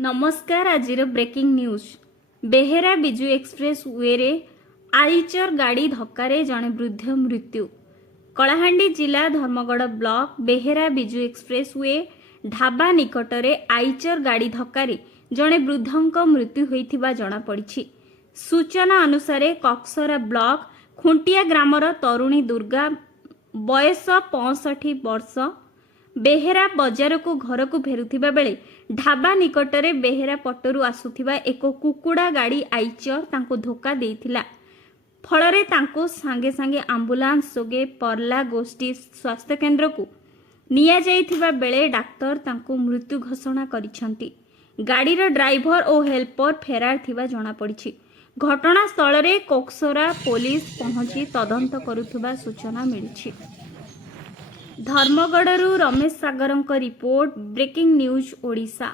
नमस्कार। आज breaking news. Behera Biju expressway रे आईचर गाड़ी धक्कार जड़े वृद्ध मृत्यु। कलाहांडी जिला Dharmagarh block Behera Biju expressway dhaba निकटरे आईचर गाड़ी धक्कार जड़े वृद्धंक मृत्यु होइथिबा जणा पड़िछि। सूचना अनुसार कक्सरा ब्लॉक खुंटिया ग्रामर तरुणी दुर्गा बयस 65 वर्ष बेहेरा बजार को घर को फेरुथिबा बेले ढाबा निकटरे बेहेरा पटरु आसुथिबा एक कुकुड़ा गाड़ी आईचर तांको धोका देइथिला। फलरे तांको सांगे सांगे आंबुलांस जोगे परला गोष्ठी स्वास्थ्य केन्द्र को निया जाइथिबा बेले डाक्तर तांको मृत्यु घोषणा करिसंती। गाड़ीर ड्राइवर और हेल्पर फेरार थिबा जणा पड़िछि। घटना स्थल रे कोक्सरा पुलिस पहुंची तदंत करुथिबा सूचना मिलिछि। धर्मगढ़ रमेश सागर रिपोर्ट ब्रेकिंग न्यूज ओडिशा।